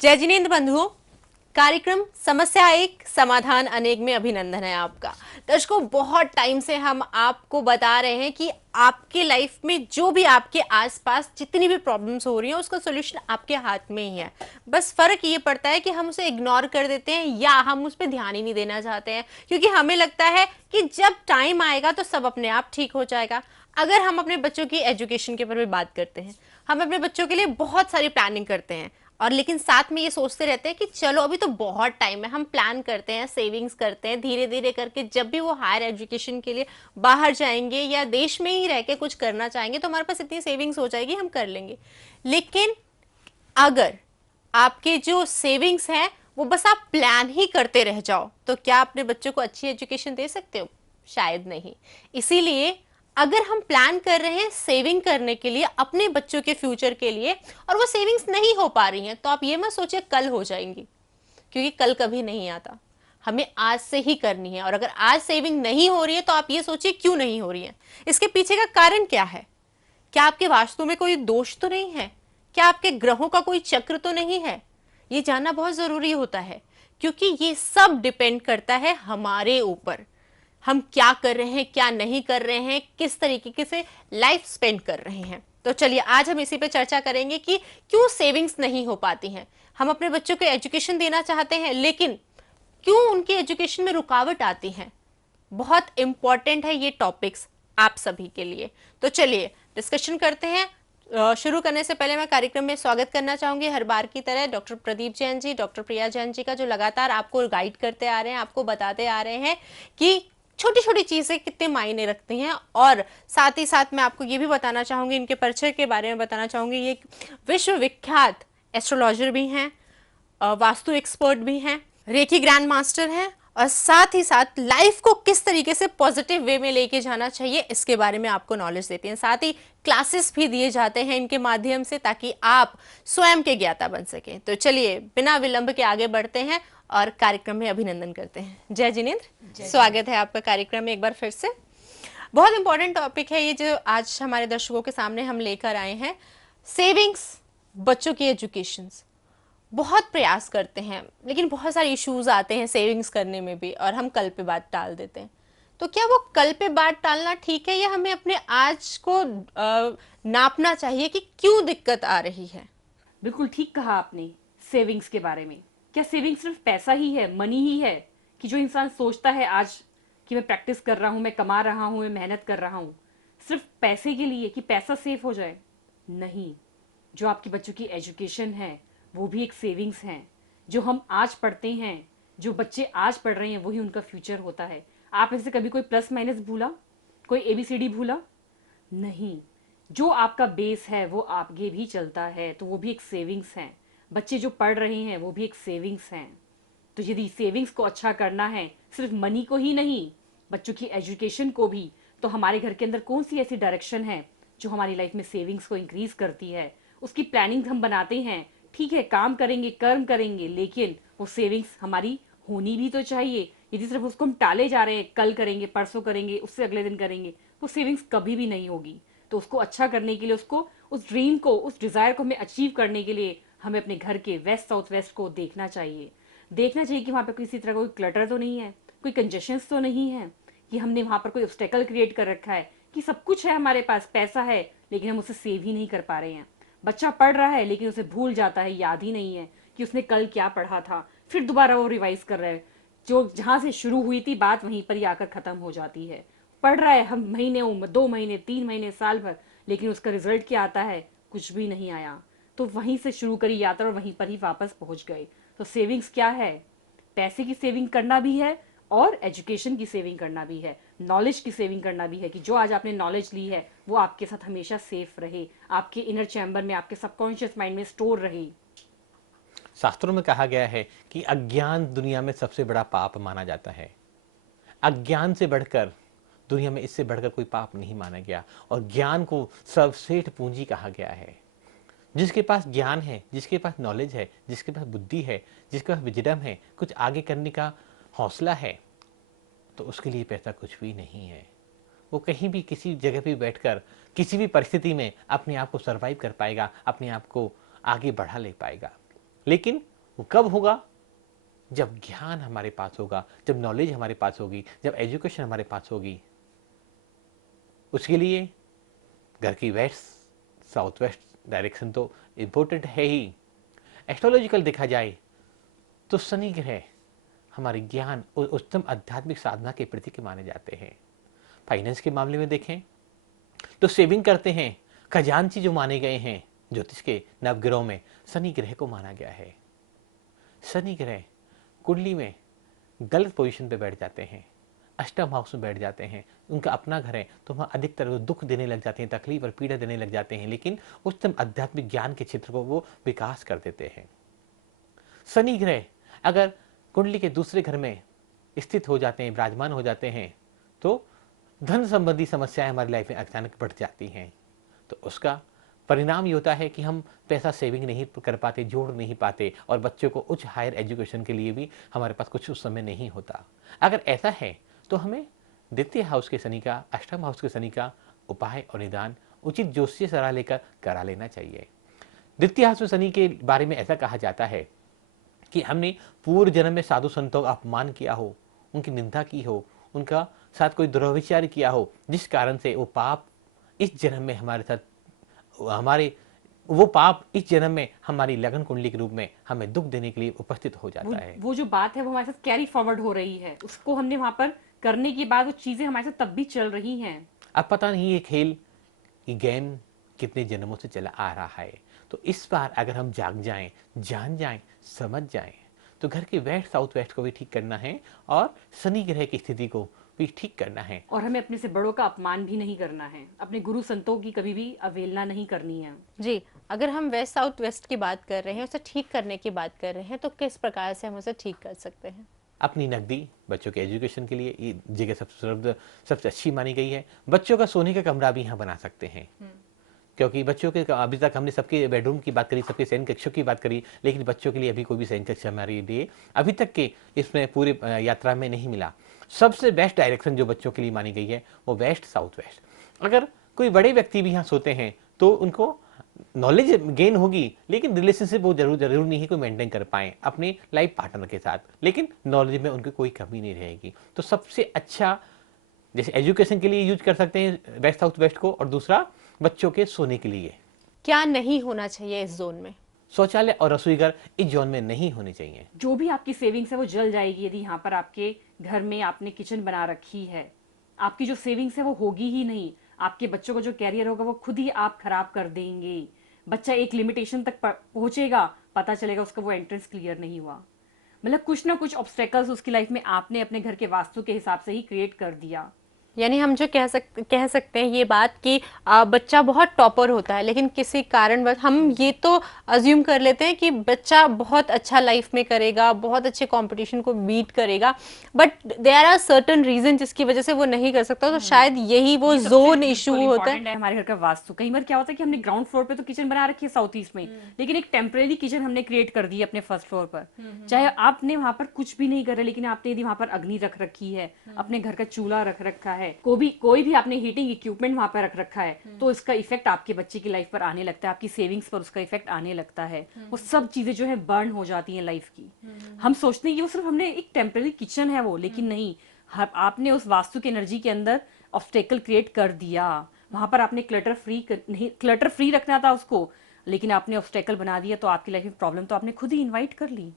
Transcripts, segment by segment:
जय जिनेन्द्र बंधुओं, कार्यक्रम समस्या एक समाधान अनेक में अभिनंदन है आपका। दर्शकों, बहुत टाइम से हम आपको बता रहे हैं कि आपके लाइफ में जो भी आपके आसपास जितनी भी प्रॉब्लम्स हो रही हैं उसका सोल्यूशन आपके हाथ में ही है। बस फर्क ये पड़ता है कि हम उसे इग्नोर कर देते हैं या हम उस पर ध्यान ही नहीं देना चाहते हैं, क्योंकि हमें लगता है कि जब टाइम आएगा तो सब अपने आप ठीक हो जाएगा। अगर हम अपने बच्चों की एजुकेशन के ऊपर भी बात करते हैं, हम अपने बच्चों के लिए बहुत सारी प्लानिंग करते हैं और लेकिन साथ में ये सोचते रहते हैं कि चलो अभी तो बहुत टाइम है, हम प्लान करते हैं, सेविंग्स करते हैं, धीरे धीरे करके जब भी वो हायर एजुकेशन के लिए बाहर जाएंगे या देश में ही रह के कुछ करना चाहेंगे तो हमारे पास इतनी सेविंग्स हो जाएगी, हम कर लेंगे। लेकिन अगर आपके जो सेविंग्स हैं वो बस आप प्लान ही करते रह जाओ तो क्या अपने बच्चों को अच्छी एजुकेशन दे सकते हो? शायद नहीं। इसीलिए अगर हम प्लान कर रहे हैं सेविंग करने के लिए अपने बच्चों के फ्यूचर के लिए और वो सेविंग्स नहीं हो पा रही हैं तो आप ये मत सोचिए कल हो जाएंगी, क्योंकि कल कभी नहीं आता। हमें आज से ही करनी है और अगर आज सेविंग नहीं हो रही है तो आप ये सोचिए क्यों नहीं हो रही है, इसके पीछे का कारण क्या है। क्या आपके वास्तु में कोई दोष तो नहीं है? क्या आपके ग्रहों का कोई चक्र तो नहीं है? ये जानना बहुत जरूरी होता है, क्योंकि ये सब डिपेंड करता है हमारे ऊपर। हम क्या कर रहे हैं, क्या नहीं कर रहे हैं, किस तरीके से लाइफ स्पेंड कर रहे हैं। तो चलिए आज हम इसी पे चर्चा करेंगे कि क्यों सेविंग्स नहीं हो पाती हैं। हम अपने बच्चों को एजुकेशन देना चाहते हैं लेकिन क्यों उनकी एजुकेशन में रुकावट आती है। बहुत इंपॉर्टेंट है ये टॉपिक्स आप सभी के लिए। तो चलिए डिस्कशन करते हैं। शुरू करने से पहले मैं कार्यक्रम में स्वागत करना चाहूंगी हर बार की तरह डॉक्टर प्रदीप जैन जी, डॉक्टर प्रिया जैन जी का, जो लगातार आपको गाइड करते आ रहे हैं, आपको बताते आ रहे हैं कि छोटी छोटी चीजें कितने मायने रखती हैं। और साथ ही साथ मैं आपको ये भी बताना चाहूंगी, इनके परिचय के बारे में बताना चाहूंगी, ये विश्व विख्यात एस्ट्रोलॉजर भी हैं, वास्तु एक्सपर्ट भी हैं, रेकी ग्रैंड मास्टर हैं और साथ ही साथ लाइफ को किस तरीके से पॉजिटिव वे में लेके जाना चाहिए इसके बारे में आपको नॉलेज देते हैं। साथ ही क्लासेस भी दिए जाते हैं इनके माध्यम से ताकि आप स्वयं के ज्ञाता बन सकें। तो चलिए बिना विलंब के आगे बढ़ते हैं और कार्यक्रम में अभिनंदन करते हैं। जय जिनेन्द्र, स्वागत है आपका कार्यक्रम में एक बार फिर से। बहुत इंपॉर्टेंट टॉपिक है ये जो आज हमारे दर्शकों के सामने हम लेकर आए हैं, सेविंग्स, बच्चों की एजुकेशन। बहुत प्रयास करते हैं लेकिन बहुत सारे इश्यूज आते हैं सेविंग्स करने में भी और हम कल पे बात टाल देते हैं। तो क्या वो कल पे बात टालना ठीक है या हमें अपने आज को नापना चाहिए कि क्यों दिक्कत आ रही है? बिल्कुल ठीक कहा आपने सेविंग्स के बारे में। क्या सेविंग्स सिर्फ पैसा ही है, मनी ही है कि जो इंसान सोचता है आज कि मैं प्रैक्टिस कर रहा हूँ, मैं कमा रहा हूँ, मैं मेहनत कर रहा हूँ सिर्फ पैसे के लिए कि पैसा सेव हो जाए? नहीं, जो आपके बच्चों की एजुकेशन है वो भी एक सेविंग्स है। जो हम आज पढ़ते हैं, जो बच्चे आज पढ़ रहे हैं वही उनका फ्यूचर होता है। आप में से कभी कोई प्लस माइनस भूला, कोई एबीसीडी भूला? नहीं, जो आपका बेस है वो आगे भी चलता है तो वो भी एक सेविंग्स है। बच्चे जो पढ़ रहे हैं वो भी एक सेविंग्स हैं। तो यदि सेविंग्स को अच्छा करना है, सिर्फ मनी को ही नहीं, बच्चों की एजुकेशन को भी, तो हमारे घर के अंदर कौन सी ऐसी डायरेक्शन है जो हमारी लाइफ में सेविंग्स को इंक्रीज करती है, उसकी प्लानिंग हम बनाते हैं। ठीक है, काम करेंगे, कर्म करेंगे, लेकिन वो सेविंग्स हमारी होनी भी तो चाहिए। यदि सिर्फ उसको हम टाले जा रहे हैं, कल करेंगे, परसों करेंगे, उससे अगले दिन करेंगे, वो सेविंग्स कभी भी नहीं होगी। तो उसको अच्छा करने के लिए, उसको उस ड्रीम को, उस डिजायर को हमें अचीव करने के लिए हमें अपने घर के वेस्ट साउथ वेस्ट को देखना चाहिए। देखना चाहिए कि वहां पर किसी तरह का कोई क्लटर तो नहीं है, कोई कंजेशंस तो नहीं है, कि हमने वहां पर कोई ऑब्स्टेकल क्रिएट कर रखा है कि सब कुछ है, हमारे पास पैसा है लेकिन हम उसे सेव ही नहीं कर पा रहे हैं। बच्चा पढ़ रहा है लेकिन उसे भूल जाता है, याद ही नहीं है कि उसने कल क्या पढ़ा था, फिर दोबारा वो रिवाइज कर रहा है। जो जहां से शुरू हुई थी बात वहीं पर ही आकर खत्म हो जाती है। पढ़ रहा है हम महीने, 2 महीने, 3 महीने, साल भर, लेकिन उसका रिजल्ट क्या आता है? कुछ भी नहीं आया। तो वहीं से शुरू करी यात्रा और वहीं पर ही वापस पहुंच गए। तो सेविंग्स क्या है? पैसे की सेविंग करना भी है और एजुकेशन की सेविंग करना भी है, नॉलेज की सेविंग करना भी है, कि जो आज आपने नॉलेज ली है वो आपके साथ हमेशा सेफ रहे, आपके इनर चैम्बर में, आपके सबकॉन्शियस माइंड में स्टोर रहे। शास्त्रों में कहा गया है कि अज्ञान दुनिया में सबसे बड़ा पाप माना जाता है। अज्ञान से बढ़कर दुनिया में इससे बढ़कर कोई पाप नहीं माना गया और ज्ञान को सर्वश्रेष्ठ पूंजी कहा गया है। जिसके पास ज्ञान है, जिसके पास नॉलेज है, जिसके पास बुद्धि है, जिसके पास विजडम है, कुछ आगे करने का हौसला है, तो उसके लिए पैसा कुछ भी नहीं है। वो कहीं भी किसी जगह पे बैठकर किसी भी परिस्थिति में अपने आप को सरवाइव कर पाएगा, अपने आप को आगे बढ़ा ले पाएगा। लेकिन वो कब होगा? जब ज्ञान हमारे पास होगा, जब नॉलेज हमारे पास होगी, जब एजुकेशन हमारे पास होगी। उसके लिए घर की वेस्ट साउथ वेस्ट डायरेक्शन तो इम्पोर्टेंट है ही। एस्ट्रोलॉजिकल देखा जाए तो शनि ग्रह हमारे ज्ञान और उच्चतम आध्यात्मिक साधना के प्रतीक माने जाते हैं। फाइनेंस के मामले में देखें तो सेविंग करते हैं, खजांची जो माने गए हैं ज्योतिष के नवग्रहों में, शनि ग्रह को माना गया है। शनि ग्रह कुंडली में गलत पोजीशन पे बैठ जाते हैं, अष्टम हाउस में बैठ जाते हैं, उनका अपना घर है तो वहाँ अधिकतर वो दुख देने लग जाते हैं, तकलीफ और पीड़ा देने लग जाते हैं, लेकिन उच्चतम आध्यात्मिक ज्ञान के क्षेत्र को वो विकास कर देते हैं। शनि ग्रह अगर कुंडली के दूसरे घर में स्थित हो जाते हैं, विराजमान हो जाते हैं, तो धन संबंधी समस्याएं हमारी लाइफ में अचानक बढ़ जाती हैं। तो उसका परिणाम ये होता है कि हम पैसा सेविंग नहीं कर पाते, जोड़ नहीं पाते, और बच्चों को उच्च हायर एजुकेशन के लिए भी हमारे पास कुछ उस समय नहीं होता। अगर ऐसा है तो हमें द्वितीय हाउस के शनि का, अष्टम हाउस के शनि का उपाय और निदान उचित ज्योतिषीय सलाह लेकर करा लेना चाहिए। द्वितीय हाउस में शनि के बारे में ऐसा कहा जाता है कि हमने पूर्व जन्म में साधु संतों का अपमान किया हो, उनकी निंदा की हो, उनका साथ कोई दुर्व्यवहार किया हो, जिस कारण से वो पाप इस जन्म में हमारे साथ वो पाप इस जन्म में हमारी लगन कुंडली के रूप में हमें दुख देने के लिए उपस्थित हो जाता है। वो जो बात है वो हमारे साथ कैरी फॉरवर्ड हो रही है, उसको हमने वहां पर करने के बाद वो चीजें हमारे साथ तब भी चल रही हैं। अब पता नहीं ये खेल, ये गेम कितने जन्मों से चला आ रहा है। तो इस बार अगर हम जाग जाएं, जान जाएं, समझ जाएं, तो घर के वेस्ट साउथ वेस्ट को भी ठीक करना है और शनि ग्रह की स्थिति को भी ठीक करना है। और हमें अपने से बड़ों का अपमान भी नहीं करना है, अपने गुरु संतों की कभी भी अवहेलना नहीं करनी है। जी, अगर हम वेस्ट साउथ वेस्ट की बात कर रहे हैं, उसे ठीक करने की बात कर रहे हैं, तो किस प्रकार से हम उसे ठीक कर सकते हैं? अपनी नकदी बच्चों के एजुकेशन के लिए ये जगह सबसे अच्छी मानी गई है। बच्चों का सोने का कमरा भी यहाँ बना सकते हैं, क्योंकि बच्चों के अभी तक हमने सबके बेडरूम की बात करी, सबके शयन कक्षों की बात करी, लेकिन बच्चों के लिए अभी कोई भी शयन कक्ष हमारे लिए अभी तक के इसमें पूरे यात्रा में नहीं मिला। सबसे बेस्ट डायरेक्शन जो बच्चों के लिए मानी गई है वो वेस्ट साउथ वेस्ट। अगर कोई बड़े व्यक्ति भी यहाँ सोते हैं तो उनको नॉलेज गेन होगी, लेकिन रिलेशनशिप वो जरूर नहीं है कोई मेंटेन कर पाए अपने लाइफ पार्टनर के साथ, लेकिन नॉलेज में उनकी कोई कमी नहीं रहेगी। तो सबसे अच्छा जैसे एजुकेशन के लिए यूज कर सकते हैं वेस्ट साउथ वेस्ट को, और दूसरा बच्चों के सोने के लिए। क्या नहीं होना चाहिए इस जोन में? शौचालय और रसोई घर इस जोन में नहीं होने चाहिए। जो भी आपकी सेविंग्स है वो जल जाएगी यदि यहाँ पर आपके घर में आपने किचन बना रखी है। आपकी जो सेविंग्स है वो होगी ही नहीं। आपके बच्चों का जो कैरियर होगा वो खुद ही आप खराब कर देंगे। बच्चा एक लिमिटेशन तक पहुंचेगा, पता चलेगा उसका वो एंट्रेंस क्लियर नहीं हुआ। मतलब कुछ ना कुछ ऑब्स्टेकल्स उसकी लाइफ में आपने अपने घर के वास्तु के हिसाब से ही क्रिएट कर दिया। यानी हम जो कह सकते हैं ये बात कि बच्चा बहुत टॉपर होता है, लेकिन किसी कारणवश हम ये तो अज्यूम कर लेते हैं कि बच्चा बहुत अच्छा लाइफ में करेगा, बहुत अच्छे कंपटीशन को बीट करेगा, but there are certain reason जिसकी वजह से वो नहीं कर सकता। तो शायद यही वो जोन इशू होता है। हमारे घर का वास्तु कई बार क्या होता है कि हमने ग्राउंड फ्लोर पे तो किचन बना रखी है साउथ ईस्ट में, लेकिन एक टेम्परेरी किचन हमने क्रिएट कर दी है अपने फर्स्ट फ्लोर पर। चाहे आपने वहां पर कुछ भी नहीं करे, लेकिन आपने यदि वहां पर अग्नि रख रखी है, अपने घर का चूल्हा रख रखा है, कोई भी आपने हीटिंग इक्विपमेंट वहां पर रख रखा है, तो इसका इफेक्ट आपके बच्चे की लाइफ पर आने लगता है, आपकी सेविंग्स पर उसका इफेक्ट आने लगता है। वो सब चीजें जो है बर्न हो जाती हैं लाइफ की। हम सोचते हैं कि वो सिर्फ हमने एक टेम्परेरी किचन है वो, लेकिन नहीं, आपने उस वास्तु की एनर्जी के अंदर ऑब्स्टेकल क्रिएट कर दिया। वहां पर आपने क्लटर फ्री रखना था उसको, लेकिन आपने ऑब्स्टेकल बना दिया, तो आपकी लाइफ में प्रॉब्लम तो आपने खुद ही इन्वाइट कर ली।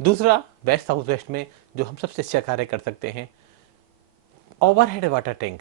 दूसरा वेस्ट साउथ वेस्ट में जो हम सबसे अच्छा कार्य कर सकते हैं, ओवरहेड वाटर टैंक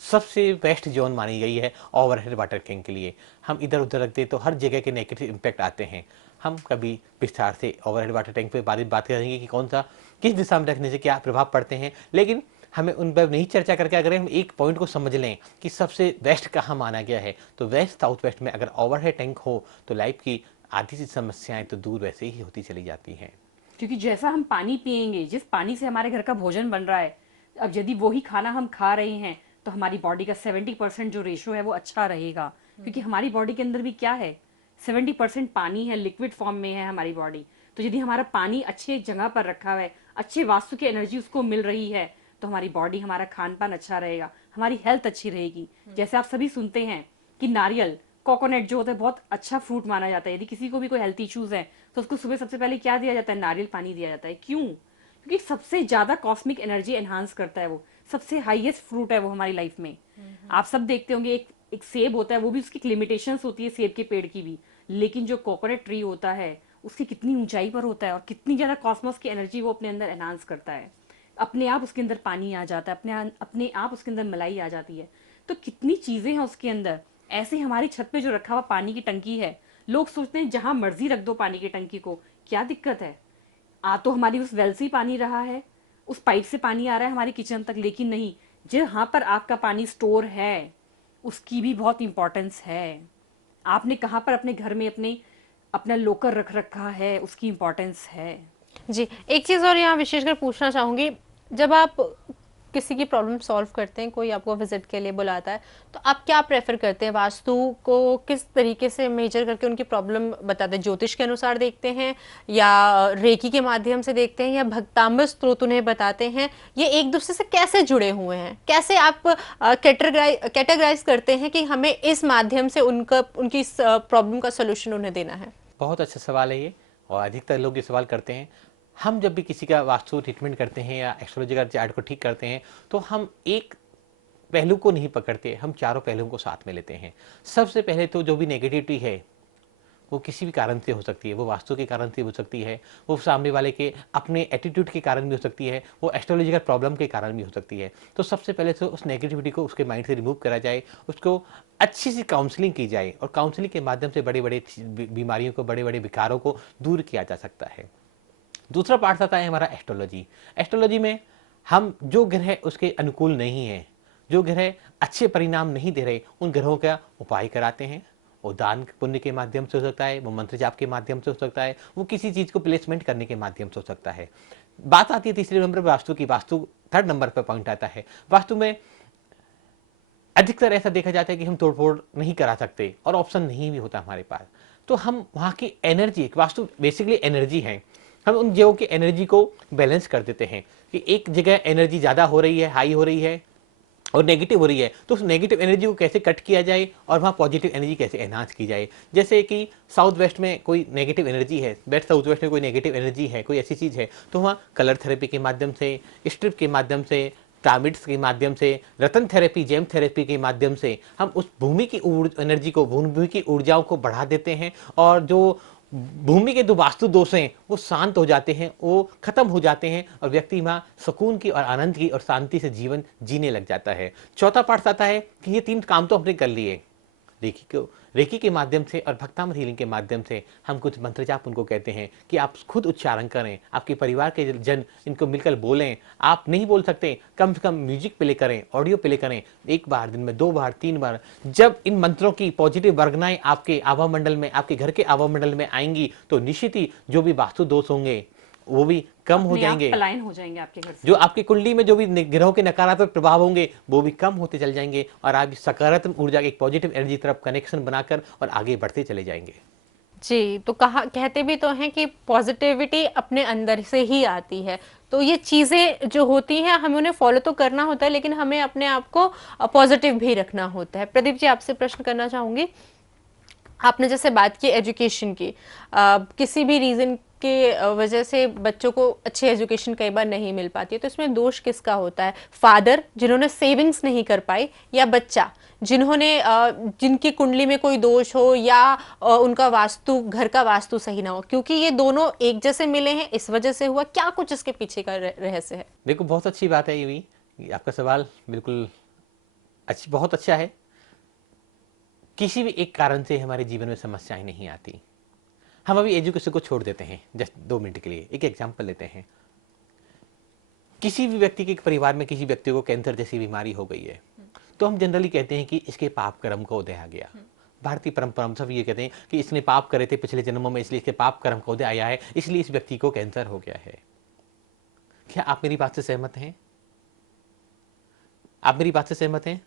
सबसे बेस्ट जोन मानी गई है ओवरहेड वाटर टैंक के लिए। हम इधर उधर रखते तो हर जगह के नेगेटिव इम्पैक्ट आते हैं। हम कभी विस्तार से ओवरहेड वाटर टैंक पे बात करेंगे कि कौन सा किस दिशा में रखने से क्या प्रभाव पड़ते हैं, लेकिन हमें उन पर नहीं चर्चा करके अगर हम एक पॉइंट को समझ लें कि सबसे बेस्ट कहाँ माना गया है, तो वेस्ट साउथ वेस्ट में अगर ओवरहेड टैंक हो तो लाइफ की आधी सी समस्याएं तो दूर वैसे ही होती चली जाती हैं। क्योंकि जैसा हम पानी पिएंगे, जिस पानी से हमारे घर का भोजन बन रहा है, अब यदि वही खाना हम खा रहे हैं तो हमारी बॉडी का 70% जो रेशो है वो अच्छा रहेगा। क्योंकि हमारी बॉडी के अंदर भी क्या है, 70% पानी है, लिक्विड फॉर्म में है हमारी बॉडी। तो यदि हमारा पानी अच्छे जगह पर रखा हुआ है, अच्छे वास्तु की एनर्जी उसको मिल रही है, तो हमारी बॉडी, हमारा खान पान अच्छा रहेगा, हमारी हेल्थ अच्छी रहेगी। जैसे आप सभी सुनते हैं कि नारियल कोकोनट जो होता है बहुत अच्छा फ्रूट माना जाता है। यदि किसी को भी कोई हेल्थ इश्यूज है तो उसको सुबह सबसे पहले क्या दिया जाता है? नारियल पानी दिया जाता है। क्यों? क्योंकि सबसे ज्यादा कॉस्मिक एनर्जी एनहांस करता है वो, सबसे हाईएस्ट फ्रूट है वो हमारी लाइफ में। आप सब देखते होंगे एक सेब होता है, वो भी उसकी लिमिटेशंस होती है सेब के पेड़ की भी, लेकिन जो कोकोनट ट्री होता है उसकी कितनी ऊंचाई पर होता है और कितनी ज्यादा कॉस्मोस की एनर्जी वो अपने अंदर एनहांस करता है। अपने आप उसके अंदर पानी आ जाता है, अपने आप उसके अंदर मलाई आ जाती है। तो कितनी चीजें हैं उसके अंदर। ऐसे हमारी छत पे जो रखा हुआ पानी की टंकी है, लोग सोचते हैं जहां मर्जी रख दो पानी की टंकी को, क्या दिक्कत है? आ तो हमारी उस वेल से ही पानी रहा है, उस पाइप से पानी आ रहा है हमारी किचन तक, लेकिन नहीं, जहां पर आपका पानी स्टोर है उसकी भी बहुत इंपॉर्टेंस है। आपने कहाँ पर अपने घर में अपना लोकर रख रखा है, उसकी इंपॉर्टेंस है। जी, एक चीज़ और यहाँ विशेषकर पूछना चाहूँगी, जब आप किसी की प्रॉब्लम सॉल्व करते हैं, कोई आपको विजिट के लिए बुलाता है, तो आप क्या प्रेफर करते हैं? वास्तु को किस तरीके से मेजर करके उनकी प्रॉब्लम बताते हैं? ज्योतिष के अनुसार देखते हैं, या रेकी के माध्यम से देखते हैं, या भक्तांबर स्त्रोत उन्हें बताते हैं? ये एक दूसरे से कैसे जुड़े हुए हैं? कैसे आप कैटेगराइज करते हैं कि हमें इस माध्यम से उनकी प्रॉब्लम का सोल्यूशन उन्हें देना है? बहुत अच्छा सवाल है ये, और अधिकतर लोग ये सवाल करते हैं। हम जब भी किसी का वास्तु ट्रीटमेंट करते हैं या एस्ट्रोलॉजी का चार्ट को ठीक करते हैं, तो हम एक पहलू को नहीं पकड़ते, हम चारों पहलुओं को साथ में लेते हैं। सबसे पहले तो जो भी नेगेटिविटी है वो किसी भी कारण से हो सकती है, वो वास्तु के कारण से हो सकती है, वो सामने वाले के अपने एटीट्यूड के कारण भी हो सकती है, वो एस्ट्रोलॉजिकल प्रॉब्लम के कारण भी हो सकती है। तो सबसे पहले तो उस नेगेटिविटी को उसके माइंड से रिमूव करा जाए, उसको अच्छी सी काउंसलिंग की जाए, और काउंसलिंग के माध्यम से बड़े बड़े बीमारियों को, बड़े बड़े विकारों को दूर किया जा सकता है। दूसरा पार्ट आता है हमारा एस्ट्रोलॉजी। एस्ट्रोलॉजी में हम जो ग्रह उसके अनुकूल नहीं है, जो ग्रह अच्छे परिणाम नहीं दे रहे, उन ग्रहों का उपाय कराते हैं। वो दान पुण्य के माध्यम से हो सकता है, वो मंत्र जाप के माध्यम से हो सकता है, वो किसी चीज को प्लेसमेंट करने के माध्यम से हो सकता है। बात आती है तीसरे नंबर पर वास्तु की। वास्तु थर्ड नंबर पर पॉइंट आता है। वास्तु में अधिकतर ऐसा देखा जाता है कि हम तोड़फोड़ नहीं करा सकते और ऑप्शन नहीं भी होता हमारे पास, तो हम वहाँ की एनर्जी, वास्तु बेसिकली एनर्जी है, हम उन जगहों की एनर्जी को बैलेंस कर देते हैं कि एक जगह एनर्जी ज़्यादा हो रही है, हाई हो रही है और नेगेटिव हो रही है, तो उस नेगेटिव एनर्जी को कैसे कट किया जाए और वहाँ पॉजिटिव एनर्जी कैसे एनहांस की जाए। जैसे कि साउथ वेस्ट में कोई नेगेटिव एनर्जी है, वेस्ट साउथ वेस्ट में कोई नेगेटिव एनर्जी है, कोई ऐसी चीज़ है, तो वहाँ कलर थेरेपी के माध्यम से, स्ट्रिप के माध्यम से, टामिट्स के माध्यम से, रतन थेरेपी, जेम थेरेपी के माध्यम से हम उस भूमि की एनर्जी को, भूमि की ऊर्जाओं को बढ़ा देते हैं, और जो भूमि के जो वास्तु दोष हैं वो शांत हो जाते हैं, वो खत्म हो जाते हैं, और व्यक्ति वहाँ सुकून की और आनंद की और शांति से जीवन जीने लग जाता है। चौथा पार्ट आता है कि ये तीन काम तो हमने कर लिए, रेकी के माध्यम से और भक्तामृत हीलिंग के माध्यम से हम कुछ मंत्र जाप उनको कहते हैं कि आप खुद उच्चारण करें, आपके परिवार के जन इनको मिलकर बोलें। आप नहीं बोल सकते, कम से कम म्यूजिक प्ले करें, ऑडियो प्ले करें, 1 बार दिन में, 2 बार, 3 बार। जब इन मंत्रों की पॉजिटिव वर्गनाएं आपके आभा मंडल में, आपके घर के आभा मंडल में आएंगी, तो निश्चित ही जो भी वास्तु दोष होंगे वो भी कम हो जाएंगे, पलायन हो जाएंगे आपके घर से। जो आपकी कुंडली में जो भी ग्रहों के नकारात्मक प्रभाव होंगे वो भी कम होते चल जाएंगे, और आप सकारात्मक ऊर्जा, एक पॉजिटिव एनर्जी तरफ कनेक्शन बनाकर और आगे बढ़ते चले जाएंगे। जी, तो कहते भी तो हैं कि पॉजिटिविटी अपने अंदर से ही आती है, तो ये चीज़ें जो होती हैं हमें उन्हें फॉलो तो करना होता है, लेकिन हमें अपने आप को पॉजिटिव भी रखना होता है। प्रदीप जी, आपसे प्रश्न करना चाहूँगी। आपने जैसे बात की एजुकेशन की, किसी भी रीज़न के वजह से बच्चों को अच्छी एजुकेशन कई बार नहीं मिल पाती है, तो इसमें दोष किसका होता है? फादर जिन्होंने सेविंग्स नहीं कर पाई, या बच्चा जिनकी कुंडली में कोई दोष हो, या उनका वास्तु, घर का वास्तु सही ना हो? क्योंकि ये दोनों एक जैसे मिले हैं, इस वजह से हुआ, क्या कुछ इसके पीछे का रहस्य है? देखो, बहुत अच्छी बात है ये भी, आपका सवाल बिल्कुल बहुत अच्छा है। किसी भी एक कारण से हमारे जीवन में समस्याएं नहीं आती। हम अभी एजुकेशन को छोड़ देते हैं जस्ट 2 मिनट के लिए, एक एग्जांपल लेते हैं। किसी भी व्यक्ति के परिवार में किसी व्यक्ति को कैंसर जैसी बीमारी हो गई है, तो हम जनरली कहते हैं कि इसके पाप कर्म का उदय आ गया। भारतीय परंपरा में सब ये कहते हैं कि इसने पाप करे थे पिछले जन्मों में, इसलिए इसके पाप कर्म का उदय आया है, इसलिए इस व्यक्ति को कैंसर हो गया है। क्या आप मेरी बात से सहमत हैं? आप मेरी बात से सहमत हैं?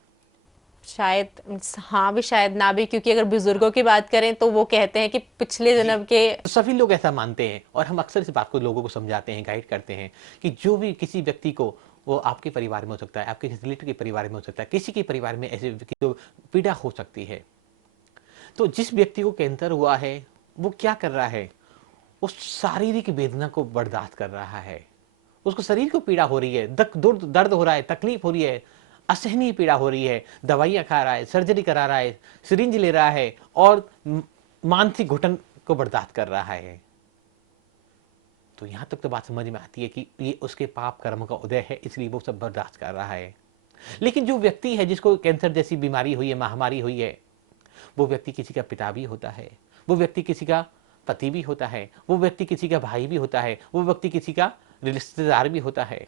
शायद हाँ भी, शायद ना भी, क्योंकि अगर बुजुर्गों की बात करें तो वो कहते हैं कि पिछले जन्म के, तो सभी लोग ऐसा मानते हैं, और हम अक्सर इस बात को लोगों को समझाते हैं, गाइड करते हैं कि जो भी किसी व्यक्ति को, वो आपके परिवार में हो सकता है, आपके रिलेटिव के परिवार में हो सकता है, किसी के परिवार में ऐसे व्यक्ति को पीड़ा हो सकती है, तो जिस व्यक्ति को कैंसर हुआ है वो क्या कर रहा है, उस शारीरिक वेदना को बर्दाश्त कर रहा है, उसको शरीर को पीड़ा हो रही है, दर्द हो रहा है, तकलीफ हो रही है, असहनीय पीड़ा हो रही है, दवाइयां खा रहा है, सर्जरी करा रहा है, सिरिंज ले रहा है और मानसिक घुटन को बर्दाश्त कर रहा है। तो यहां तक तो बात समझ में आती है कि ये उसके पाप कर्म का उदय है, इसलिए वो सब बर्दाश्त कर रहा है। लेकिन जो व्यक्ति है जिसको कैंसर जैसी बीमारी हुई है, महामारी हुई है, वो व्यक्ति किसी का पिता भी होता है, वो व्यक्ति किसी का पति भी होता है, वो व्यक्ति किसी का भाई भी होता है, वो व्यक्ति किसी का रिश्तेदार भी होता है।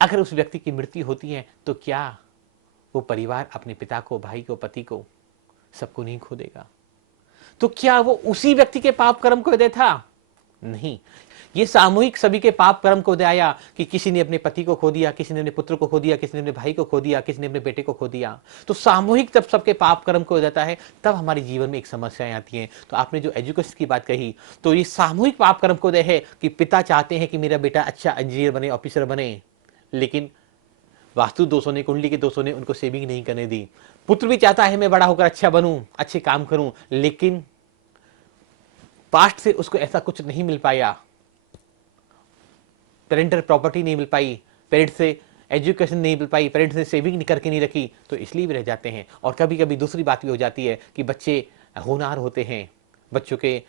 अगर उस व्यक्ति की मृत्यु होती है तो क्या वो परिवार अपने पिता को, भाई को, पति को, सबको नहीं खो देगा? तो क्या वो उसी व्यक्ति के पाप कर्म को उदय था? नहीं, ये सामूहिक सभी के पाप कर्म को उदय आया कि किसी ने अपने पति को खो दिया, किसी ने अपने पुत्र को खो दिया, किसी ने अपने भाई को खो दिया, किसी ने अपने बेटे को खो दिया। तो सामूहिक जब सबके पाप कर्म को उदयता है तब हमारे जीवन में एक समस्याएं आती हैं। तो आपने जो एजुकेशन की बात कही, तो ये सामूहिक पाप कर्म को उदय है कि पिता चाहते हैं कि मेरा बेटा अच्छा इंजीनियर बने, ऑफिसर बने, लेकिन वास्तु दोषों ने, कुंडली के दोषों ने उनको सेविंग नहीं करने दी। पुत्र भी चाहता है मैं बड़ा होकर अच्छा बनूं, अच्छे काम करूं, लेकिन पास्ट से उसको ऐसा कुछ नहीं मिल पाया, पेरेंटल प्रॉपर्टी नहीं मिल पाई, पेरेंट्स से एजुकेशन नहीं मिल पाई, पेरेंट्स ने सेविंग करके नहीं रखी, तो इसलिए भी रह जाते हैं। और कभी कभी दूसरी बात भी हो जाती है कि बच्चे होनहार होते हैं, बच्चों के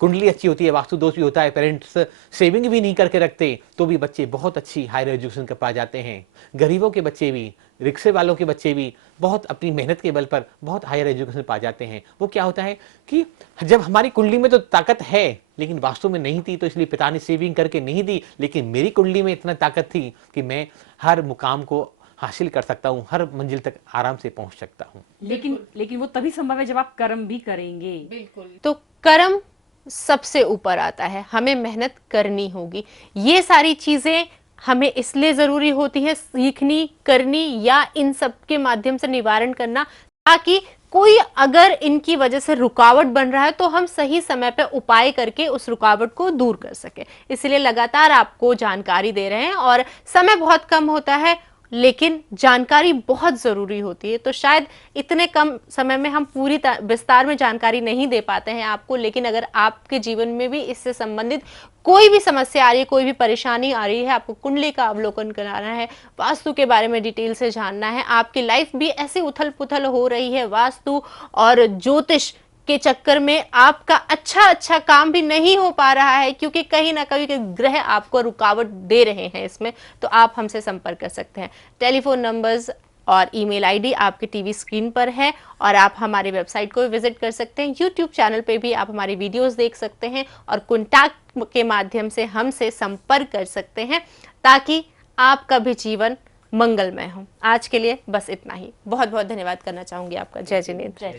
कुंडली अच्छी होती है, वास्तु दोष भी होता है, पेरेंट्स सेविंग भी नहीं करके रखते, तो भी बच्चे बहुत अच्छी हायर एजुकेशन कर पा जाते हैं। गरीबों के बच्चे भी, रिक्शे वालों के बच्चे भी बहुत अपनी मेहनत के बल पर बहुत हायर एजुकेशन पा जाते हैं। वो क्या होता है कि जब हमारी कुंडली में तो ताकत है लेकिन वास्तु में नहीं थी, तो इसलिए पिता ने सेविंग करके नहीं दी, लेकिन मेरी कुंडली में इतना ताकत थी कि मैं हर मुकाम को हासिल कर सकता हूँ, हर मंजिल तक आराम से पहुंच सकता हूँ। लेकिन वो तभी संभव है जब आप कर्म भी करेंगे। बिल्कुल। तो कर्म सबसे ऊपर आता है, हमें मेहनत करनी होगी। ये सारी चीजें हमें इसलिए जरूरी होती है सीखनी, करनी या इन सब के माध्यम से निवारण करना, ताकि कोई अगर इनकी वजह से रुकावट बन रहा है तो हम सही समय पे उपाय करके उस रुकावट को दूर कर सके। इसलिए लगातार आपको जानकारी दे रहे हैं और समय बहुत कम होता है लेकिन जानकारी बहुत जरूरी होती है। तो शायद इतने कम समय में हम पूरी विस्तार में जानकारी नहीं दे पाते हैं आपको, लेकिन अगर आपके जीवन में भी इससे संबंधित कोई भी समस्या आ रही है, कोई भी परेशानी आ रही है, आपको कुंडली का अवलोकन कराना है, वास्तु के बारे में डिटेल से जानना है, आपकी लाइफ भी ऐसी उथल पुथल हो रही है वास्तु और ज्योतिष के चक्कर में, आपका अच्छा काम भी नहीं हो पा रहा है क्योंकि कहीं ना कहीं के ग्रह आपको रुकावट दे रहे हैं इसमें, तो आप हमसे संपर्क कर सकते हैं। टेलीफोन नंबर्स और ईमेल आईडी आपके टीवी स्क्रीन पर है और आप हमारे वेबसाइट को विजिट कर सकते हैं। यूट्यूब चैनल पे भी आप हमारी वीडियोस देख सकते हैं और कॉन्टैक्ट के माध्यम से हमसे संपर्क कर सकते हैं ताकि आपका भी जीवन मंगलमय हो। आज के लिए बस इतना ही। बहुत बहुत धन्यवाद करना चाहूंगी आपका। जय जिनेंद्र। जय